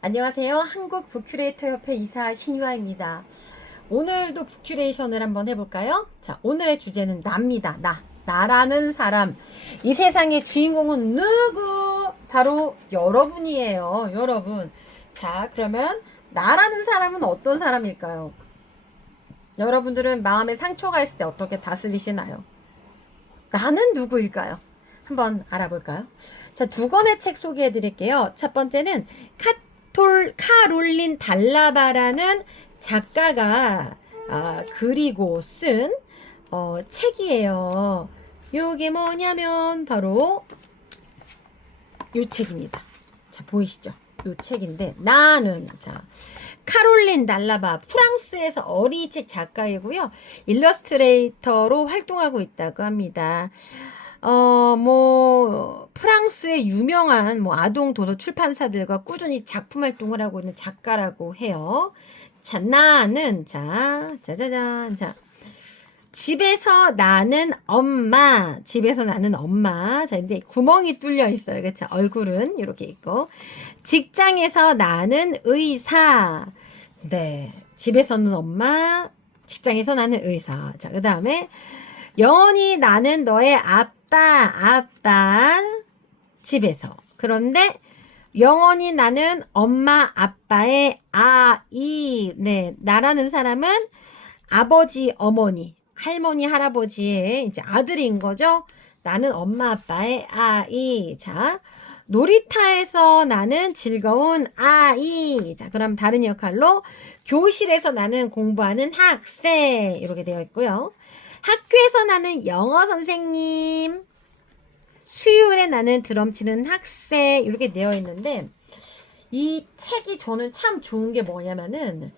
안녕하세요. 한국 북큐레이터 협회 이사 신유아입니다. 오늘도 북큐레이션을 한번 해볼까요? 자, 오늘의 주제는 나입니다. 나라는 사람. 이 세상의 주인공은 누구? 바로 여러분이에요. 여러분. 자, 그러면 나라는 사람은 어떤 사람일까요? 여러분들은 마음에 상처가 있을 때 어떻게 다스리시나요? 나는 누구일까요? 한번 알아볼까요? 자, 두 권의 책 소개해 드릴게요. 첫 번째는 카롤린 달라바라는 작가가 그리고 쓴 책이에요. 요게 뭐냐면 바로 요 책입니다. 자, 보이시죠? 요 책인데 나는 카롤린 달라바 프랑스에서 어린이책 작가이고요. 일러스트레이터로 활동하고 있다고 합니다. 프랑스의 유명한 아동 도서 출판사들과 꾸준히 작품 활동을 하고 있는 작가라고 해요. 자, 나는, 짜자잔, 집에서 나는 엄마. 집에서 나는 엄마. 자, 근데 구멍이 뚫려 있어요. 그쵸? 얼굴은 이렇게 있고. 직장에서 나는 의사. 네. 집에서는 엄마. 직장에서 나는 의사. 자, 그 다음에 영원히 나는 너의 아빠. 집에서. 그런데 영원히 나는 엄마, 아빠의 아이. 네. 나라는 사람은 아버지, 어머니, 할머니, 할아버지의 이제 아들인 거죠. 나는 엄마, 아빠의 아이. 자, 놀이터에서 나는 즐거운 아이. 자, 그럼 다른 역할로 교실에서 나는 공부하는 학생. 이렇게 되어 있고요. 학교에서 나는 영어 선생님. 수요일에 나는 드럼 치는 학생. 이렇게 되어 있는데 이 책이 저는 참 좋은 게 뭐냐면은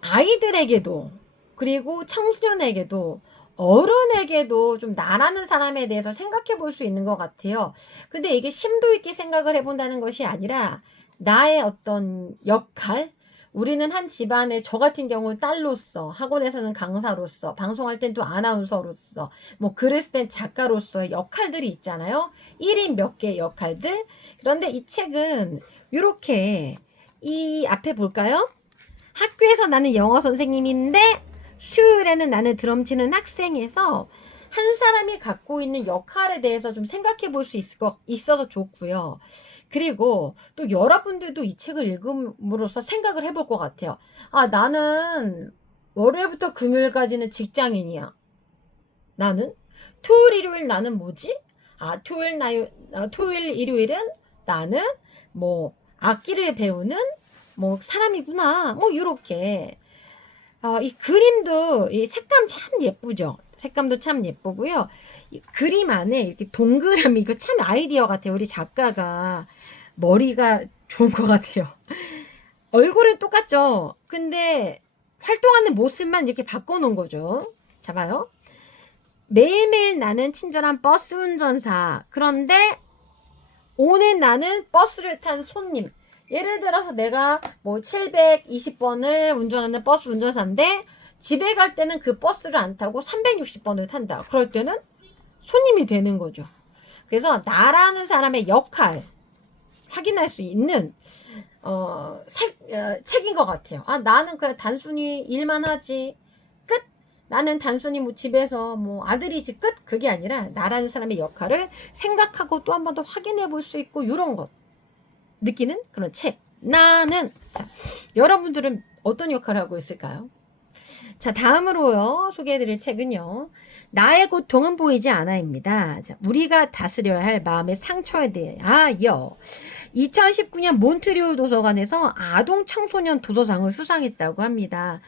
아이들에게도 그리고 청소년에게도 어른에게도 좀 나라는 사람에 대해서 생각해 볼 수 있는 것 같아요. 근데 이게 심도 있게 생각을 해본다는 것이 아니라 나의 어떤 역할, 우리는 한 집안에 저 같은 경우 딸로서, 학원에서는 강사로서, 방송할 땐 또 아나운서로서, 글을 쓸 땐 작가로서의 역할들이 있잖아요. 1인 몇 개의 역할들. 그런데 이 책은 이렇게 이 앞에 볼까요? 학교에서 나는 영어 선생님인데 수요일에는 나는 드럼 치는 학생에서 한 사람이 갖고 있는 역할에 대해서 좀 생각해 볼 수 있어서 좋고요. 그리고 또 여러분들도 이 책을 읽음으로써 생각을 해볼 것 같아요. 나는 월요일부터 금요일까지는 직장인이야. 나는 토요일, 일요일 나는 뭐지? 토요일, 일요일은 나는 악기를 배우는 사람이구나. 요렇게. 이 그림도 이 색감 참 예쁘죠? 색감도 참 예쁘고요. 이 그림 안에 이렇게 동그라미, 이거 참 아이디어 같아요. 우리 작가가 머리가 좋은 것 같아요. 얼굴은 똑같죠? 근데 활동하는 모습만 이렇게 바꿔놓은 거죠. 자, 봐요. 매일매일 나는 친절한 버스 운전사. 그런데 오늘 나는 버스를 탄 손님. 예를 들어서 내가 720번을 운전하는 버스 운전사인데 집에 갈 때는 그 버스를 안 타고 360번을 탄다. 그럴 때는 손님이 되는 거죠. 그래서 나라는 사람의 역할 확인할 수 있는 책인 것 같아요. 나는 그냥 단순히 일만 하지. 끝. 나는 단순히 집에서 아들이지 끝. 그게 아니라 나라는 사람의 역할을 생각하고 또 한 번 더 확인해 볼 수 있고 이런 것 느끼는 그런 책. 나는. 자, 여러분들은 어떤 역할을 하고 있을까요? 자, 다음으로요 소개해드릴 책은요, 나의 고통은 보이지 않아입니다. 자, 우리가 다스려야 할 마음의 상처에 대하여 2019년 몬트리올 도서관에서 아동 청소년 도서상을 수상했다고 합니다.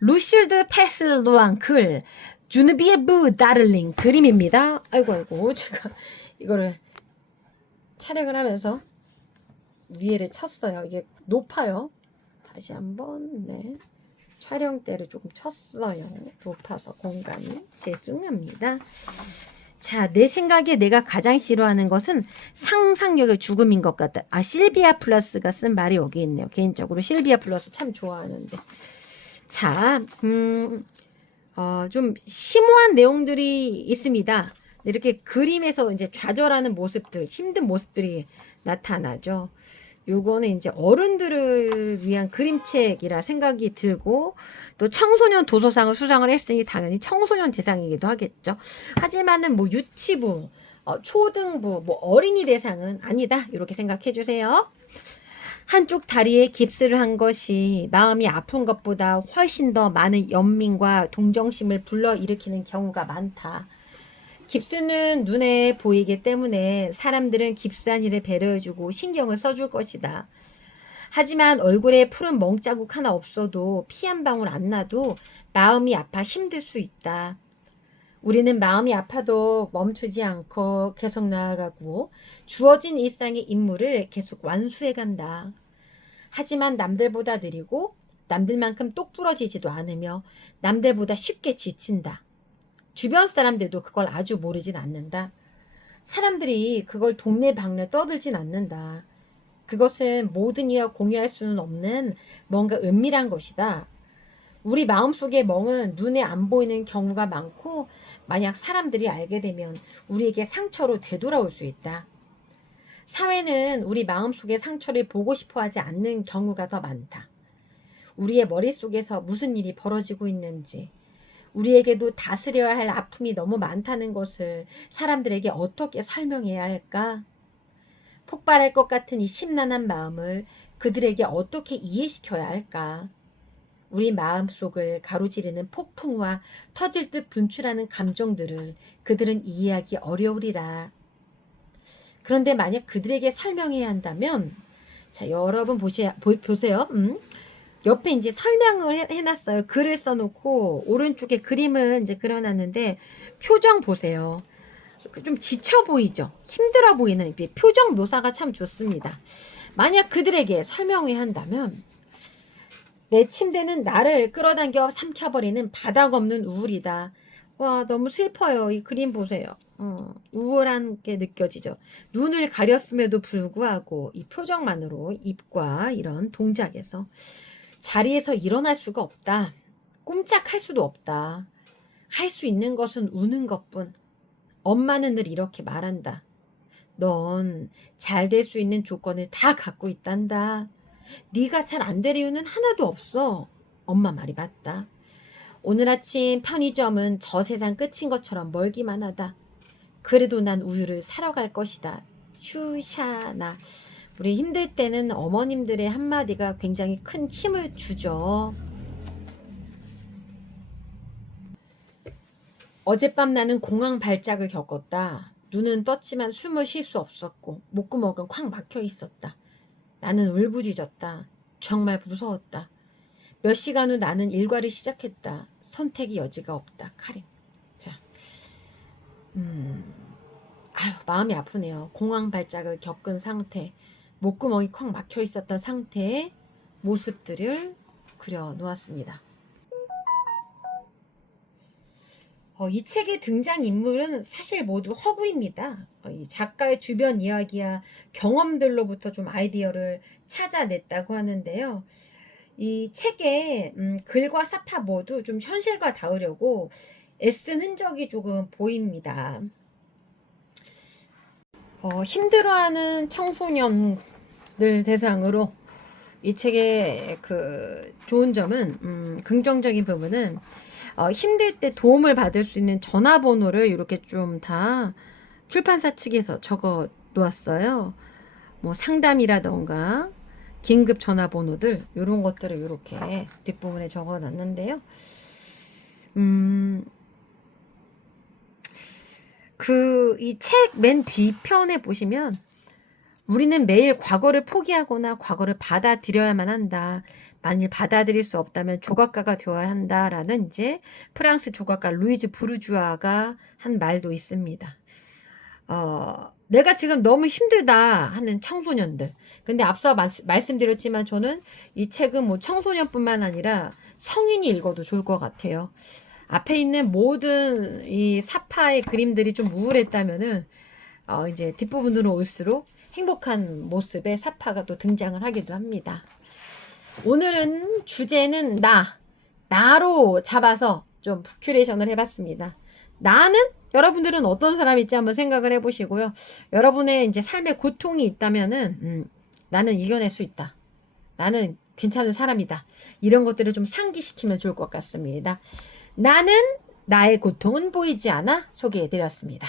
루실드 패슬로랑 글, 주느비에브 다를링 그림입니다. 아이고 제가 이거를 촬영을 하면서 위에를 쳤어요. 이게 높아요. 다시 한번 촬영대를 조금 쳤어요. 높아서 공간이 죄송합니다. 자, 내 생각에 내가 가장 싫어하는 것은 상상력의 죽음인 것 같다. 실비아 플러스가 쓴 말이 여기 있네요. 개인적으로 실비아 플러스 참 좋아하는데. 자, 좀 심오한 내용들이 있습니다. 이렇게 그림에서 이제 좌절하는 모습들, 힘든 모습들이 나타나죠. 요거는 이제 어른들을 위한 그림책이라 생각이 들고, 또 청소년 도서상을 수상을 했으니 당연히 청소년 대상이기도 하겠죠. 하지만은 뭐 유치부, 초등부, 뭐 어린이 대상은 아니다, 이렇게 생각해 주세요. 한쪽 다리에 깁스를 한 것이 마음이 아픈 것보다 훨씬 더 많은 연민과 동정심을 불러일으키는 경우가 많다. 깁스는 눈에 보이기 때문에 사람들은 깁스한 이를 배려해주고 신경을 써줄 것이다. 하지만 얼굴에 푸른 멍자국 하나 없어도 피 한 방울 안 나도 마음이 아파 힘들 수 있다. 우리는 마음이 아파도 멈추지 않고 계속 나아가고 주어진 일상의 임무를 계속 완수해 간다. 하지만 남들보다 느리고 남들만큼 똑부러지지도 않으며 남들보다 쉽게 지친다. 주변 사람들도 그걸 아주 모르진 않는다. 사람들이 그걸 동네방네 떠들진 않는다. 그것은 모든 이와 공유할 수는 없는 뭔가 은밀한 것이다. 우리 마음속의 멍은 눈에 안 보이는 경우가 많고 만약 사람들이 알게 되면 우리에게 상처로 되돌아올 수 있다. 사회는 우리 마음속의 상처를 보고 싶어 하지 않는 경우가 더 많다. 우리의 머릿속에서 무슨 일이 벌어지고 있는지, 우리에게도 다스려야 할 아픔이 너무 많다는 것을 사람들에게 어떻게 설명해야 할까? 폭발할 것 같은 이 심란한 마음을 그들에게 어떻게 이해시켜야 할까? 우리 마음속을 가로지르는 폭풍과 터질 듯 분출하는 감정들을 그들은 이해하기 어려우리라. 그런데 만약 그들에게 설명해야 한다면, 자, 여러분 보세요. 옆에 이제 설명을 해놨어요. 글을 써놓고 오른쪽에 그림을 이제 그려놨는데 표정 보세요. 좀 지쳐 보이죠? 힘들어 보이는 표정 묘사가 참 좋습니다. 만약 그들에게 설명해야 한다면, 내 침대는 나를 끌어당겨 삼켜버리는 바닥 없는 우울이다. 와, 너무 슬퍼요. 이 그림 보세요. 우울한 게 느껴지죠. 눈을 가렸음에도 불구하고 이 표정만으로 입과 이런 동작에서 자리에서 일어날 수가 없다. 꼼짝할 수도 없다. 할 수 있는 것은 우는 것뿐. 엄마는 늘 이렇게 말한다. 넌 잘 될 수 있는 조건을 다 갖고 있단다. 네가 잘 안 될 이유는 하나도 없어. 엄마 말이 맞다. 오늘 아침 편의점은 저 세상 끝인 것처럼 멀기만 하다. 그래도 난 우유를 사러 갈 것이다. 슈샤나. 우리 힘들 때는 어머님들의 한마디가 굉장히 큰 힘을 주죠. 어젯밤 나는 공황 발작을 겪었다. 눈은 떴지만 숨을 쉴 수 없었고 목구멍은 콱 막혀 있었다. 나는 울부짖었다. 정말 무서웠다. 몇 시간 후 나는 일과를 시작했다. 선택의 여지가 없다. 카림. 자, 아유, 마음이 아프네요. 공황 발작을 겪은 상태, 목구멍이 콱 막혀 있었던 상태의 모습들을 그려 놓았습니다. 이 책의 등장인물은 사실 모두 허구입니다. 이 작가의 주변 이야기야 경험들로부터 좀 아이디어를 찾아냈다고 하는데요. 이 책의 글과 사파 모두 좀 현실과 닿으려고 애쓴 흔적이 조금 보입니다. 힘들어하는 청소년들 대상으로 이 책의 그 좋은 점은, 긍정적인 부분은 힘들 때 도움을 받을 수 있는 전화번호를 이렇게 좀 다 출판사 측에서 적어 놓았어요. 뭐 상담이라던가 긴급 전화번호들 이런 것들을 이렇게 뒷부분에 적어 놨는데요. 이 책 맨 뒤편에 보시면 우리는 매일 과거를 포기하거나 과거를 받아들여야만 한다. 만일 받아들일 수 없다면 조각가가 되어야 한다라는 이제 프랑스 조각가 루이즈 부르주아가 한 말도 있습니다. 내가 지금 너무 힘들다 하는 청소년들. 근데 앞서 말씀드렸지만 저는 이 책은 뭐 청소년뿐만 아니라 성인이 읽어도 좋을 것 같아요. 앞에 있는 모든 이 사파의 그림들이 좀 우울했다면은 이제 뒷부분으로 올수록 행복한 모습의 사파가 또 등장을 하기도 합니다. 오늘은 주제는 나로 잡아서 좀 큐레이션을 해봤습니다. 나는 여러분들은 어떤 사람일지 한번 생각을 해보시고요. 여러분의 이제 삶에 고통이 있다면은 나는 이겨낼 수 있다. 나는 괜찮은 사람이다. 이런 것들을 좀 상기시키면 좋을 것 같습니다. 나는 나의 고통은 보이지 않아 소개해드렸습니다.